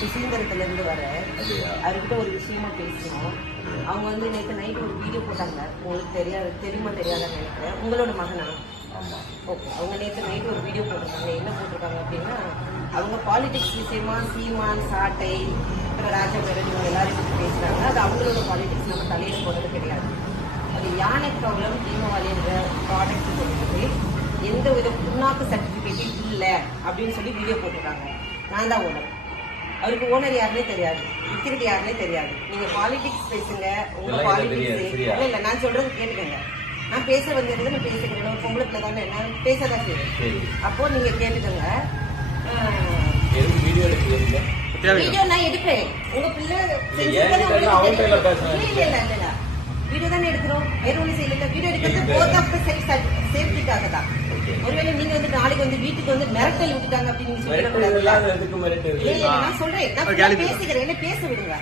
சுசீந்திரத்துல இருந்து வர அவர்கிட்ட ஒரு விஷயமா பேசணும். அவங்க வந்து நேற்று நைட்டு ஒரு வீடியோ போட்டாங்க. உங்களுக்கு தெரியுமா தெரியாதான்னு நினைக்கிறேன். உங்களோட மகனா? ஓகே. அவங்க நேற்று நைட்டு ஒரு வீடியோ போட்டிருக்காங்க. என்ன போட்டிருக்காங்க அப்படின்னா, அவங்க பாலிடிக்ஸ் விஷயமா சீமான், சாட்டை, அப்புறம் ராஜபேரன் இவங்க எல்லாரும் பற்றி பேசுறாங்க. அது அவங்களோட பாலிடிக்ஸ், நம்ம தலையில போறது கிடையாது. அது யானை ப்ராப்ளம் தீபாவளின்ற ப்ராடக்ட் சொல்லிட்டு எந்த வித புண்ணாக்கு சர்டிபிகேட்டும் இல்லை அப்படின்னு சொல்லி வீடியோ போட்டிருக்காங்க. நான் தான் ஓனர். அவருக்கு ஓனர் யாருன்னே தெரியாது, விக்கிறது யாருன்னே தெரியாது. நீங்க பாலிடிக்ஸ் பேசுங்க, உங்க பாலிடிக்ஸ் இல்ல. நான் சொல்றது கேட்டுக்கங்க. நான் பேச வந்திருந்து நான் பேசுகிறேன். ஒரு பொம்பளை பிள்ளை தானே, நான் பேசதான் செய்வேன். அப்போ நீங்க கேட்டுக்கங்க. வீடியோ நான் எடுப்பேன். உங்க பிள்ளை வீடியோ தானே எடுக்கிறோம், வேற ஒண்ணு செய்யல. வீடியோ எடுக்கிறது போத் ஆஃப் த செல்ஃப் சேஃப்டிக்காக தான். ஒருவேளை நீங்க வந்து நாளைக்கு வந்து வீட்டுக்கு வந்து மிரட்டல் விட்டுட்டாங்க அப்படின்னு சொல்லி நான் சொல்றேன். நான் பேசுகிறேன், என்ன பேச விடுங்க.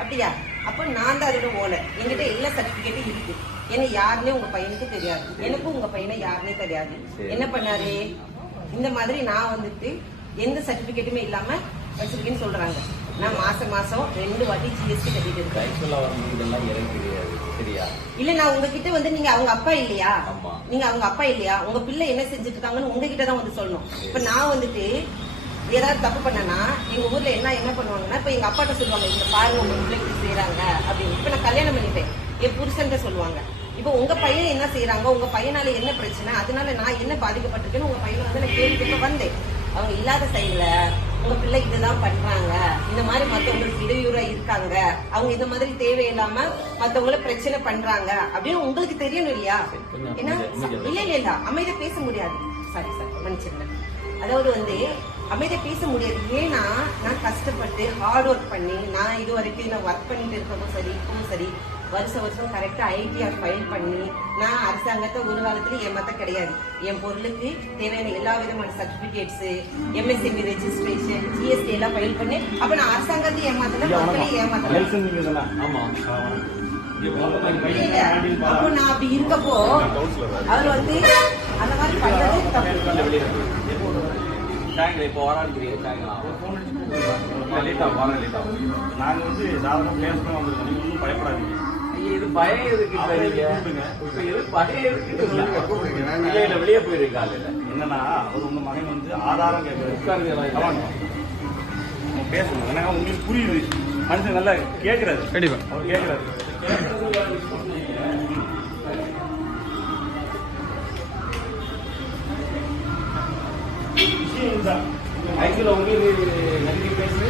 அப்படியா? அப்ப நான் தான் அதோட ஓனர். என்கிட்ட எல்லா சர்டிபிகேட்டும் இருக்கு. ஏன்னா யாருன்னே உங்க பையனுக்கு தெரியாது, எனக்கும் உங்க பையனை யாருன்னே தெரியாது. என்ன பண்ணாரு, இந்த மாதிரி நான் வந்துட்டு எந்த சர்டிபிகேட்டுமே இல்லாம வச்சிருக்கேன்னு சொல்றாங்க. நான் மாசம் 2 வாட்டி ஜிஎஸ்டி கட்டிட்டு இருக்கேன். இல்ல, நான் உங்ககிட்ட வந்து நீங்க அவங்க அப்பா இல்லையா, நீங்க அவங்க அப்பா இல்லையா, உங்க பிள்ளை என்ன செஞ்சுட்டு இருக்காங்கன்னு உங்ககிட்ட தான் வந்து சொல்லணும். இப்ப நான் வந்துட்டு ஏதாவது தப்பு பண்ணனா எங்க ஊர்ல என்ன பண்ணுவாங்கன்னா, இப்ப எங்க அப்பாட்ட சொல்லுவாங்க, இந்த பாருங்க உங்க பிள்ளை இப்படி செய்யறாங்க அப்படின்னு. இப்ப நான் கல்யாணம் பண்ணிட்டேன், என் புருஷன்ட்ட சொல்லுவாங்க. இப்ப உங்க பையன் என்ன செய்யறாங்க, உங்க பையனால என்ன பிரச்சனை, அதனால நான் என்ன பாதிக்கப்பட்டிருக்கேன்னு உங்க பையனை வந்து நான் கேள்வி கேட்க வந்தேன். அவங்க இல்லாத சைடுல உங்க பிள்ளை இதுதான் பண்றாங்க, இந்த மாதிரி மத்தவங்களுக்கு இடையூறா இருக்காங்க, அவங்க இந்த மாதிரி தேவையில்லாம மத்தவங்கள பிரச்சனை பண்றாங்க அப்படின்னு உங்களுக்கு தெரியணும் இல்லையா? ஏன்னா இல்ல அமைதியா பேச முடியாது. சாரி மன்னிச்சிருங்க. அதாவது வந்து அமைதியா பேச முடியாது. ஏன்னா நான் கஷ்டப்பட்டு ஹார்ட் ஒர்க் பண்ணி, நான் இது வரைக்கும் நான் ஒர்க் பண்ணிட்டு இருக்கவும் சரி, இப்பவும் சரி, வருஷம் கரெக்டா ஐடிஆர் ஃபைல் பண்ணி, நான் அரசாங்கத்தை ஒரு காலத்துல ஏமாத்த கிடையாது. என் பொருளுக்கு தேவையான எல்லா விதமான சர்டிபிகேட்ஸ், எம்எஸ்எம்பி ரெஜிஸ்ட்ரேஷன், ஜிஎஸ்டி எல்லாம் ஃபைல் பண்ணி, அப்ப நான் அரசாங்கத்தை ஏமாத்தல, மக்களையும் ஏமாத்தல. அப்போ நான் அப்படி இருக்கப்போ அவர் வந்து அந்த மாதிரி பண்றது தப்பு. நாங்க வந்து சாதாரண பேசணும் வந்திருக்கோம், பயப்படாதீங்க. இது பயம் எதுக்கு? வெளியே போயிருக்காங்க. என்னன்னா அவர் உங்க மகன் வந்து ஆதாரம் கேட்கறாரு, பேசணும். ஏன்னா உங்களுக்கு புரியுது, மனுஷன் நல்லா கேட்கிறாரு. கண்டிப்பா அவர் கேட்கிறாரு. விஷயம் தான் ஆக்சுவலா உங்களுக்கு நன்றி பேசு.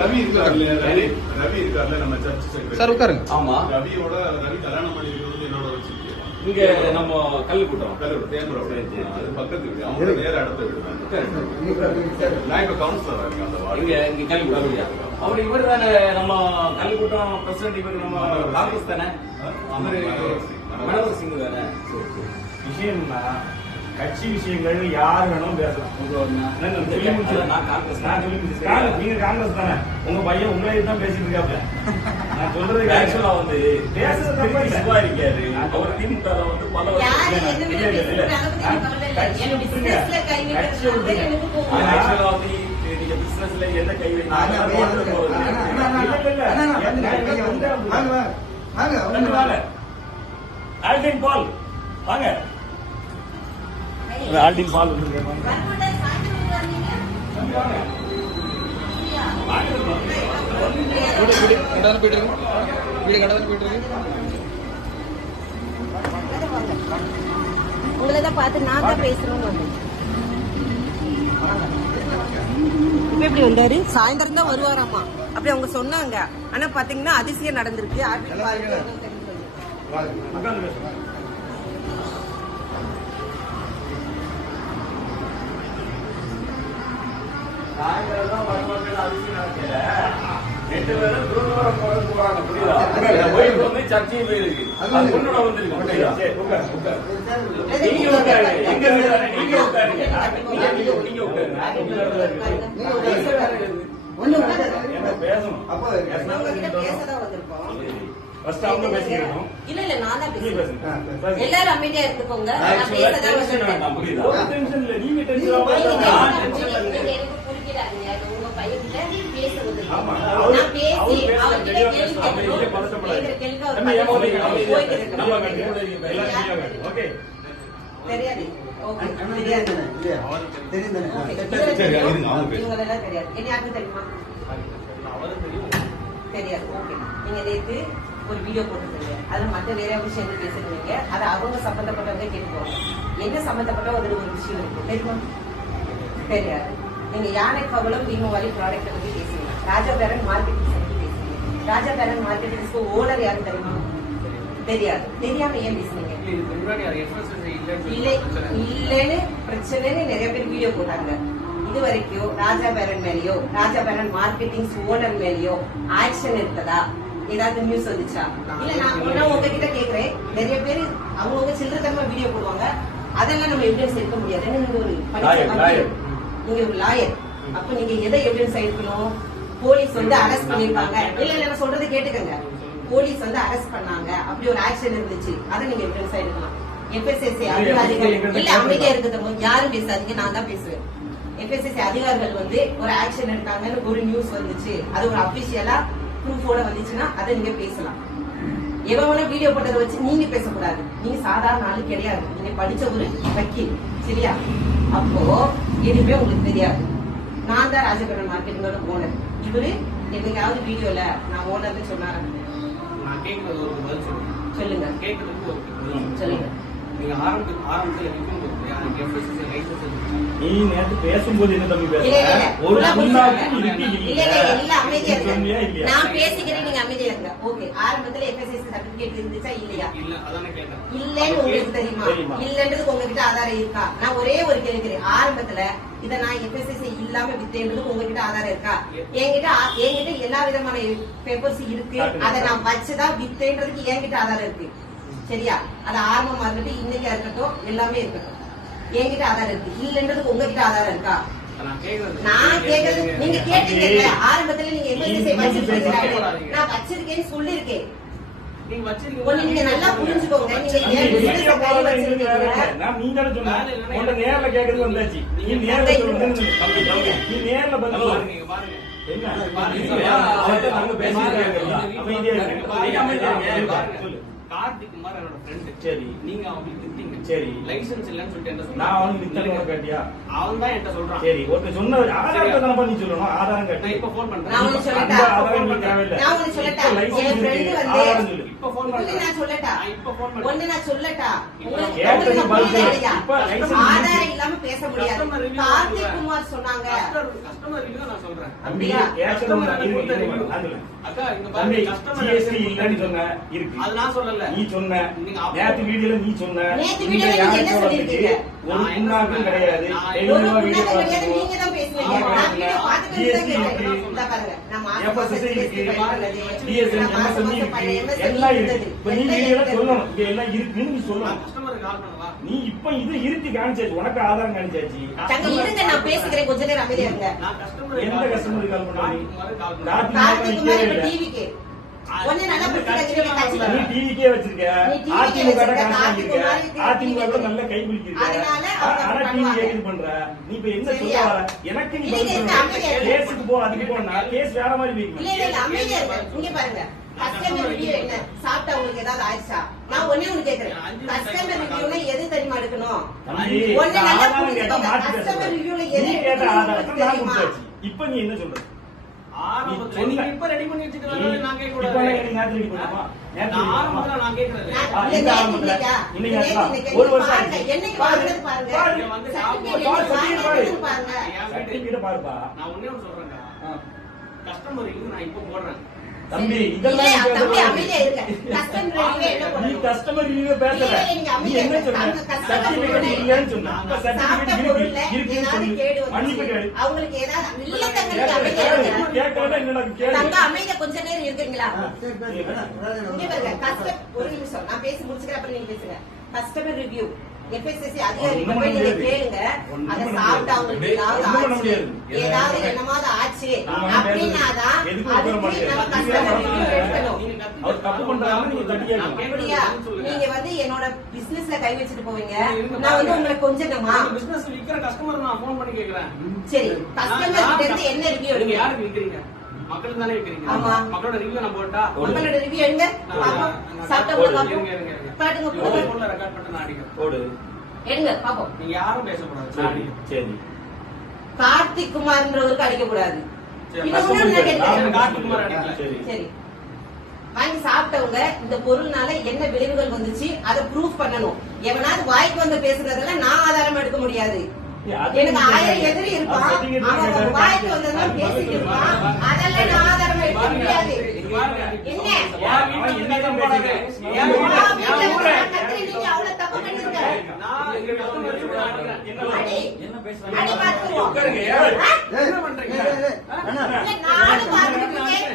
ரவி இருக்காருல்ல நம்ம சர்ச் செக்ரட்டரி சார், உட்காருங்க. ஆமா, ரவி கல்யாணம் பண்ணி என்னோட வச்சிருக்கேன். இங்க நம்ம கல்லுக்கூட்டம் அது பக்கத்து வீடு, அவங்க நேர இடத்த விடுவேன். நான் இப்ப கவுன்சிலரா இருக்கேன் அந்த வார்டு. இங்க கல்லுக்கூட்டம். அவர் இவர் தானே நம்ம கல்லுக்கூட்டம் பிரசிடண்ட். இவர் நம்ம காங்கிரஸ் தானே, மனோகர் சிங் தானே. விஷயம்னா கட்சி விஷயங்கள் யாரு வேணும் பேசலாம். நீங்க காங்கிரஸ் தானே, உங்க பையன் உங்களே தான் பேசிட்டு இருக்காப்ல. நான் சொல்றது ஆக்சுவலா வந்து பேசுறது இருக்காரு. அவர் திமுக வந்து பல நீங்க பிசினஸ்ல எந்த கை ஆல்டின் பால் வாங்க. ஆல்டின் பால் உங்களதான் பார்த்து நான் தான் பேசணும்னு வந்தேன். இப்ப எப்படி வந்தாரு? சாயந்தரம் தான் வருவாராமா அப்படி அவங்க சொன்னாங்க. ஆனா பாத்தீங்கன்னா அதிசயம் நடந்திருக்கு. சாயந்தரம் வருவாங்க. அதிசயம் நடக்கல. 2 பேரும் தூரம் போறாங்க. புரியுதா? கோயில் வந்து சர்ச்சையும் போயிருக்கு. அது பொண்ணோட வந்துருக்கு. புரியுதா? நீங்க உட்காருங்க. எங்க நீங்க உட்காருங்க. நீங்க என்ன பேசணும்? அப்போ பேசதான் வந்திருக்கோம். இல்ல நான் தான் பேசுறேன். எல்லாரும் அமைதியா இருந்துக்கோங்க. நான் பேசதான் வந்திருக்கேன். புரியுதா? தெரியாது. ஓகே, தெரியாது. ஓகே, சரி, இருங்க, அவங்க பேசுங்க. இவங்களெல்லாம் தெரியாது. என்ன யாருக்கும் தெரியுமா? தெரியாது. ஓகே, நீங்க நேத்து ஒரு வீடியோ போட்டுருக்கீங்க. அதுல மற்ற வேற விஷயம் என்ன பேசுறீங்க, அது அவங்க சம்பந்தப்பட்டவங்க கேட்டுக்குவாங்க. என்ன சம்பந்தப்பட்ட ஒரு விஷயம் இருக்கு தெரியுமா? தெரியாது. நீங்க யானை கவலம் தீபாவளி ப்ராடக்ட் பத்தி பேசுறீங்க. ராஜா பேரன் மார்க்கெட்டிங் பத்தி பேசுறீங்க. ராஜா பேரன் மார்க்கெட்டிங்ஸ்க்கு ஓனர் யாரும் தெரியுமா? தெரியாது. தெரியாம ஏன் பேசுனீங்க? இல்லன்னு பிரச்சனைன்னு நிறைய பேர் வீடியோ போட்டாங்க. இது வரைக்கும் ராஜா பேரன் மேலயோ ராஜா பேரன் மார்க்கெட்டிங் ஓனர் மேலயோ ஆக்ஷன் எடுத்ததா ஏதாவது நியூஸ் வந்துச்சா? இல்ல நான் உங்ககிட்ட கேக்குறேன். நிறைய பேர் அவங்க சில்லறதனமா வீடியோ போடுவாங்க. அதெல்லாம் நம்ம எவிடன்ஸ் எடுக்க முடியாது. நீங்க ஒரு நீங்க ஒரு லாயர். அப்ப நீங்க எதை எவிடன்ஸ் எடுக்கணும்? போலீஸ் வந்து அரெஸ்ட் பண்ணிருக்காங்க. இல்ல நான் சொல்றது கேட்டுக்கங்க. போலீஸ் வந்து அரெஸ்ட் பண்ணாங்க, அப்படி ஒரு ஆக்ஷன் இருந்துச்சு, அதை நீங்க எவிடன்ஸ் எடுக்கலாம். எஃப்எஸ்எஸ்சி அதிகாரிகள் இல்ல அமைதியா இருக்கிறவங்க யாரும் பேசாதீங்க, நான் தான் பேசுவேன். எஃப்எஸ்எஸ்சி அதிகாரிகள் வந்து ஒரு ஆக்ஷன் எடுத்தாங்கன்னு ஒரு நியூஸ் வந்துச்சு, அது ஒரு அபிஷியலா ப்ரூஃபோட வந்துச்சுன்னா அதை நீங்க பேசலாம். எவன வீடியோ போட்டதை வச்சு நீங்க பேசக்கூடாது. நீங்க சாதாரண ஆளு கிடையாது. நீங்க படிச்ச ஒரு வக்கீல், சரியா? அப்போ எதுவுமே உங்களுக்கு தெரியாது. நான் தான் ராஜபுரம் மார்க்கெட்டிங்கோட ஓனர். இவரு என்னைக்காவது வீடியோல நான் ஓனர்னு சொன்னாரு? நான் கேட்கறது ஒரு பதில் சொல்லுங்க. கேட்கறதுக்கு ஒரு சொல்லுங்க. நீங்க ஆரம்பத்துல இருக்கும்போது எனக்கு எஃப்எஸ்எஸ்சி லைசன்ஸ் இருக்கு. நீ நேத்து பேசும்போது என்ன தம்பி இல்ல, பேசுற? இல்ல, ஒரு இல்ல, முன்னாடி இல்ல, இருக்கு இல்ல, எல்லாம் அமைதியா சொன்னியா இருங்க. இல்லையா? நான் பேசிக்கிறேன், நீங்க அமைதியா இருங்க. ஓகே, ஆரம்பத்துல எஃப்எஸ்எஸ்சி சர்டிபிகேட் இருந்துச்சா இல்லையா? இல்ல, அதானே கேட்டேன். இல்லன்னு உங்களுக்கு தெரியுமா? இல்லன்றதுக்கு உங்ககிட்ட ஆதாரம் இருக்கா? நான் ஒரே ஒரு கேட்கிறேன். ஆரம்பத்துல இத நான் எஃப்எஸ்எஸ்சி இல்லாம வித்தேன்றதுக்கு உங்ககிட்ட ஆதாரம் இருக்கா? என்கிட்ட எல்லா விதமான பேப்பர்ஸ் இருக்கு. அதை நான் வச்சுதான் வித்தேன்றதுக்கு என்கிட்ட ஆதாரம் இருக்கு, சரியா? அது ஆரம்பமா இருக்கட்டும், இன்னைக்கா இருக்கட்டும், எல்லாமே இருக்கட்டும், என்கிட்ட ஆதாரம் இருக்கு. இல்லன்றதுக்கு உங்ககிட்ட ஆதாரம் இருக்கா? நான் கேக்குறது நீங்க கேட்டீங்க. ஆரம்பத்துல நீங்க எஃப்எஸ்எஸ்சி வச்சிருக்கீங்க, நான் வச்சிருக்கேன்னு சொல்லிருக்கேன். நீங்க வச்சிருக்கீங்க. ஒண்ணு நீங்க நல்லா புரிஞ்சுக்கோங்க. நீங்க ஏன் business கையில வச்சிருக்கீங்க? நான் நீ தானே சொன்ன, உன்கிட்ட நேர்ல கேக்குறது வந்தாச்சு. நீ நேர்ல சொல்லுங்க. நீ நேர்ல பதில் சொல்லு. நீங்க பாருங்க. என்ன அவர்ட்ட நாங்க பேசிட்டு அமைதியா இருக்கு. சொல்லு. கார்த்திக் குமார் என்னோட ஃப்ரெண்ட். சரி, நீங்க அவங்களுக்கு வித்தீங்க. சரி, லைசன்ஸ் இல்லன்னு சொல்லிட்டு என்ன சொல்றான்? நான் அவனுக்கு வித்தேன்னு கேட்டியா? அவன் தான் என்கிட்ட சொல்றான். சரி, ஒருத்தர் சொன்ன ஆதாரத்தை தானே நீ சொல்லணும். ஆதாரம் நான் கேட்டு இப்ப போன் பண்றேன். நான் உனக்கு சொல்லட்டா? அந்த ஆதாரம் நீ தேவையில்லை. நான் உனக்கு சொல்லட்டா? என் friend வந்து ஆதாரம் சொல்லு. இப்ப போன் ஒண்ணு பண்றேன். நான் சொல்லட்டா? நான் இப்ப போன் பண்றேன். ஒண்ணு நான் சொல்லட்டா? உங்களுக்கு கேட்டதுக்கு உங்களுக்கு பதில் புரியல சொல்லு. இல்லையா? இப்ப license ஆதாரம் இல்லாம பேச முடியாது. கார்த்திக் குமார் சொன்னாங்க. கஸ்டமர் ரிவ்யூ நான் சொல்றேன். தம்பி, அப்படியா? ஏற்கனவே நான் இருக்கு. அக்கா இங்க தம்பி, பாருங்க கஸ்டமர் GST இல்லன்னு சொன்ன இருக்கு. அது நான் சொல்லல. நீ சொன்ன நீங்க நேத்து வீடியோல நீ சொன்ன நேத்து வீடியோல நீங்க என்ன சொல்லிருக்கீங்க? ஒரு புண்ணாக்கும் கிடையாது. ஒரு புண்ணாக்கு கிடையாது, நீங்க தான் பேசுனீங்க. நான் வீடியோ பார்த்துட்டு தான் கேட்டேன். இந்த பாருங்க, நான் FSSI இருக்கு, DSN, நான் MSME இருக்கு, எல்லாம் இருக்கு. இப்ப நீ வீடியோல சொல்லணும், இங்க எல்லாம் இருக்குன்னு நீ சொல்லணும். கஸ்டமருக்கு கால் பண்ணவா? நீ இப்ப இது இருக்கு காமிச்சாச்சு, உனக்கு ஆதாரம் காமிச்சாச்சு. தங்க இருங்க, நான் பேசிக்கிறேன், கொஞ்ச நேரம் அமைதியா இருங்க. நான் கஸ்டமர் எந்த கஸ்டமருக்கு கால் பண்ணா நீ? கால் பண்ணேன். கார்த்திக் குமார் இப்ப டிவிக்கு ஒண்ணு நல்லா புரிஞ்சுக்க. நீ டிவிக்கே வச்சிருக்க, நீ TV அதிமுக வச்சிருக்க, காசு வாங்கியிருக்க, கார்த்திக் அதிமுக குமார் நல்ல கை பிடிச்சிருக்க. அதனால அவங்க ஆனா அப்படி டிவி பண்ணுவாங்க. கேக்குது பண்ற. நீ இப்ப என்ன சொல்ல சரியா? வர? எனக்கு நீ நீங்க பதில் இந்த சொல்லு. அமைதியா இருங்க. கேஸுக்கு போ, அதுக்கு போனா கேஸ் வேற மாதிரி இல்ல வைக்கணும். இல்ல அமைதியா இருங்க. இங்க பாருங்க, கஸ்டமர் ரிவ்யூ என்ன? சாப்பிட்டா உங்களுக்கு ஏதாவது ஆயிடுச்சா? நான் ஒண்ணே ஒண்ணு கேக்குறேன். கஸ்டமர் ரிவ்யூல எது தெரியுமா எடுக்கணும்? தம்பி, ஒண்ணு நல்லா ஆதாரம் கேட்டா புரிஞ்சுக்கோங்க. மாத்தி கஸ்டமர் பேசுற. ரிவ்யூல நீ எது கேட்ட எடுக்கணும் ஆதாரத்தை உங்களுக்கு நான் தெரியுமா? கொடுத்தாச்சு. இப்ப நீ என்ன சொல்ற? ஆரம்பத்துல நீ நீங்க இப்ப ரெடி பண்ணி வச்சிருக்கீங்க. நான் கேட்க இப்ப கூடாது. எனக்கு நேத்து ready பண்ணுமா? நேத்து நான் ready ஆரம்பத்துல பண்ணுமா? நான் கேக்குறது. இல்ல, இந்த நேத்து ஆரம்பத்துல இன்னைக்கா? இன்னைக்கு நேத்து ஆச்சா? இன்னைக்கு ஒரு வருஷம் பாருங்க. ஆச்சு. என்னைக்கு பாரு, வாங்குறது பாருங்க. பாரு. இங்க வந்து சர்டிபிகேட் பாரு, என்னைக்கு வாங்குறதுன்னு பாருங்க. என் வீட்டு சர்டிபிகேட் பாருப்பா. நான் ஒண்ணே ஒண்ணு சொல்றேன்டா. ஆ. கஸ்டமர் ரிவ்யூ நான் இப்ப போடுறேன். தம்பி, இல்ல, இதெல்லாம் நீ தம்பி பேசக்கூடாது. அமைதியா இருங்க. கஸ்டமர் ரிவ்யூ என்ன நீ பண்ணணும்? கஸ்டமர் ரிவ்யூ பேசல. இல்ல, நீங்க நீ அமைதியா என்ன இருங்க. சொன்ன? அந்த customer சர்டிபிகேட் review இல்லன்னு சொன்ன. இப்ப சாப்பிட்ட சர்டிபிகேட் பொருள்ல இருக்குன்னு ஏதாவது சொல்லு. கேடு மன்னிப்பு வந்துச்சு. கேளு. அவங்களுக்கு ஏதாவது இல்ல தங்க, நீங்க அமைதியா கேட்கல, இருங்க. கேட்கல, என்னடா கேளு. தங்க அமைதியா கொஞ்ச நேரம் இருக்கீங்களா? இங்க பாருங்க, ஒரு நிமிஷம் நான் பேசி முடிச்சுக்கிறேன், அப்புறம் நீங்க பேசுங்க. கஸ்டமர் ரிவ்யூ எஃப்எஸ்எஸ்சி அதிகாரிகிட்ட போய் நீங்க கேளுங்க. அதை சாப்பிட்டு அவங்களுக்கு ஏதாவது ஆச்சு, ஏதாவது என்னமாவது ஆச்சு அப்படின்னாதான் அதுக்கு நம்ம கஸ்டமர் ரிவ்யூ எடுக்கணும். அவர் தப்பு பண்றாங்க, நீங்க தட்டி கேட்கணும். அப்படியா? நீங்க வந்து என்னோட பிசினஸ்ல கை வச்சுட்டு போவீங்க, நான் வந்து உங்களை கொஞ்சமா பிசினஸ் விக்கிற கஸ்டமர் நான் போன் பண்ணி கேக்குறேன். சரி, கஸ்டமர் கிட்ட இருந்து என்ன ரிவ்யூ நீங்க எடுங்க? யாருக்கு விக்கிறீங்க? மக்களுக்கு தானே விக்கிறீங்க. ஆமா. மக்களோட ரிவ்யூ நான் போட்டா உங்களோட ரிவ்யூ எடுங்க பாப்போம். சாப்பிட்டவங்க பாப்போம். பாட்டுங்க போடுங்க. போன்ல ரெக்கார்ட் பண்ணிட்டு நான் அடிக்கிறேன். போடு. எடுங்க பாப்போம். நீங்க யாரும் பேசக்கூடாது. சரி சரி கார்த்திக் குமார்ன்றவருக்கு அடிக்க கூடாது. சரி, இது முன்னாடி நான் கேட்கிறேன். கார்த்திக்குமார் அடிக்கல. சரி சரி, வாங்கி சாப்பிட்டவங்க இந்த பொருள்னால என்ன விளைவுகள் வந்துச்சு அதை ப்ரூஃப் பண்ணணும். எவனாவது வாய்க்கு வந்து பேசுறதெல்லாம் நான் ஆதாரம் எடுக்க முடியாது. எனக்கு 1000 எதிரி இருப்பான், அவன் ஒரு வாய்க்கு வந்ததெல்லாம் பேசிட்டு இருப்பான், அதெல்லாம் நான் ஆதாரம் எடுக்க முடியாது. என்ன யார் வீட்டுல என்னதான் போறாங்க? என் வீட்டுல கத்திரி நீங்க அவ்வளவு தப்பு பண்ணிருக்க. நான் இங்க வந்து அடி. என்ன பேசுறாங்க? அடி பார்த்துருவோம். உட்காருங்க, ஏன்? என்ன பண்றீங்க? இல்ல, நானும் பார்த்துட்டு இருக்கேன்.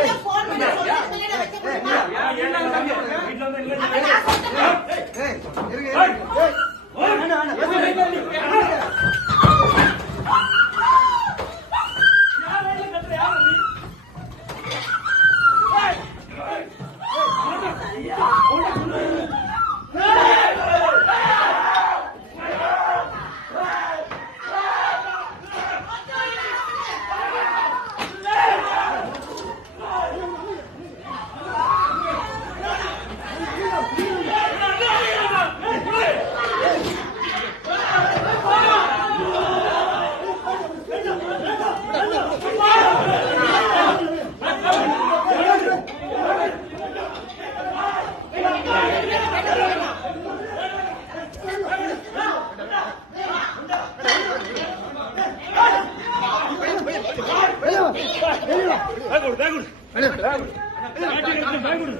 எவன் போன் பண்ணி சொல்றதுல நான் வச்சு கொடுமா. என்ன சம்பந்தம்? வீட்டுல வந்து இல்லை. அப்ப நான் சொல்றேன். பேக் கொடு.